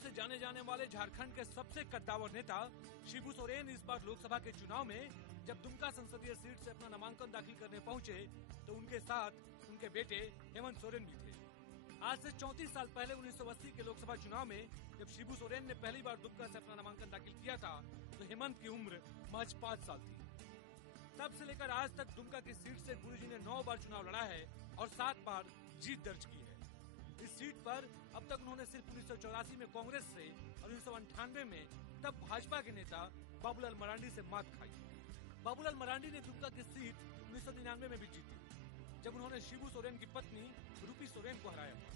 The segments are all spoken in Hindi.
से जाने जाने वाले झारखंड के सबसे कद्दावर नेता शिबू सोरेन इस बार लोकसभा के चुनाव में जब दुमका संसदीय सीट से अपना नामांकन दाखिल करने पहुंचे तो उनके साथ उनके बेटे हेमंत सोरेन भी थे। आज से 34 साल पहले 1980 के लोकसभा चुनाव में जब शिबू सोरेन ने पहली बार दुमका से अपना नामांकन दाखिल किया था तो हेमंत की उम्र महज 5 साल थी। तब से लेकर आज तक दुमका की सीट से गुरुजी ने 9 बार चुनाव लड़ा है और 7 बार जीत दर्ज की है। इस सीट पर अब तक उन्होंने सिर्फ 1984 में कांग्रेस से और 1998 में तब भाजपा के नेता बाबूलाल मरांडी से मात खाई। बाबूलाल मरांडी ने दुमका की सीट 1999 में भी जीती जब उन्होंने शिबू सोरेन की पत्नी रूपी सोरेन को हराया था।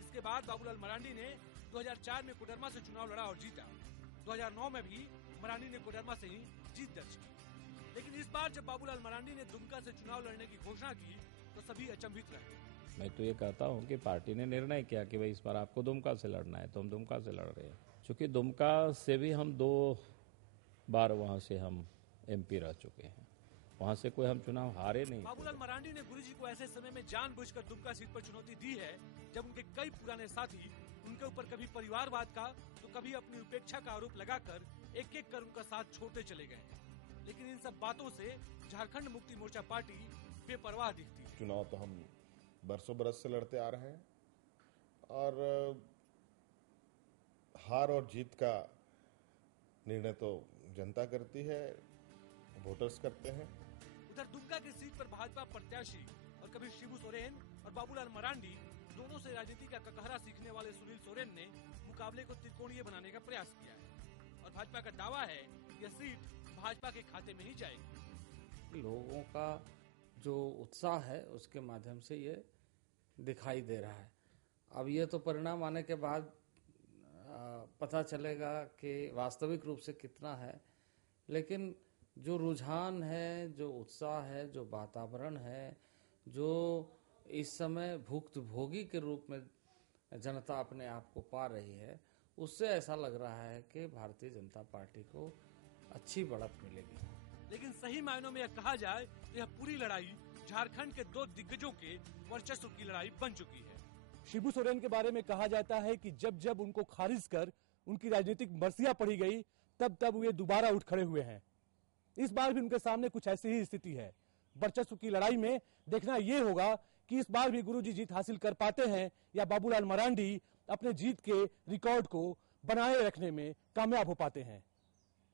इसके बाद बाबूलाल मरांडी ने 2004 में कोडरमा से चुनाव लड़ा और जीता। 2009 में भी मरांडी ने कोडरमा से ही जीत दर्ज की। लेकिन इस बार जब बाबूलाल मरांडी ने दुमका से चुनाव लड़ने की घोषणा की तो सभी अचंभित रहे। मैं तो ये कहता हूँ कि पार्टी ने निर्णय किया कि भाई इस बार आपको दुमका से लड़ना है तो हम दुमका से लड़ रहे हैं। चूंकि दुमका से भी हम 2 बार वहाँ से हम MP रह चुके हैं, वहाँ से कोई हम चुनाव हारे नहीं। बाबूलाल मरांडी ने गुरुजी को ऐसे समय में जानबूझकर दुमका सीट पर चुनौती दी है जब उनके कई पुराने साथी उनके ऊपर कभी परिवारवाद का तो कभी अपनी उपेक्षा का आरोप लगाकर एक एक कर उनका साथ छोड़ते चले गए। लेकिन इन सब बातों से झारखंड मुक्ति मोर्चा पार्टी बेपरवाह दिखती है। चुनाव तो हम बरसों बरस से लड़ते आ रहे हैं और हार और जीत का निर्णय तो जनता करती है, वोटर्स करते हैं। उधर दुमका की सीट पर भाजपा प्रत्याशी और कभी शिबू सोरेन और बाबूलाल मरांडी दोनों से राजनीति का ककहरा सीखने वाले सुनील सोरेन ने मुकाबले को त्रिकोणीय बनाने का प्रयास किया है और भाजपा का दावा है यह सीट भाजपा के खाते में ही जाएगी। लोगों का जो उत्साह है उसके माध्यम से ये दिखाई दे रहा है। अब ये तो परिणाम आने के बाद पता चलेगा कि वास्तविक रूप से कितना है, लेकिन जो रुझान है, जो उत्साह है, जो वातावरण है, जो इस समय भुक्तभोगी के रूप में जनता अपने आप को पा रही है, उससे ऐसा लग रहा है कि भारतीय जनता पार्टी को अच्छी बढ़त मिलेगी। लेकिन सही मायनों में यह कहा जाए यह पूरी लड़ाई झारखंड के 2 दिग्गजों के वर्चस्व की लड़ाई बन चुकी है। शिबू सोरेन के बारे में कहा जाता है कि जब जब उनको खारिज कर उनकी राजनीतिक बरसियां पड़ी गई तब तब वे दोबारा उठ खड़े हुए हैं। इस बार भी उनके सामने कुछ ऐसी ही स्थिति है। वर्चस्व की लड़ाई में देखना ये होगा कि इस बार भी गुरुजी जीत हासिल कर पाते हैं या बाबूलाल मरांडी अपने जीत के रिकॉर्ड को बनाए रखने में कामयाब हो पाते हैं।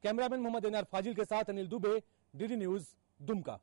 कैमरामैन मोहम्मद एनार फाजिल के साथ अनिल दुबे, DD न्यूज, दुमका।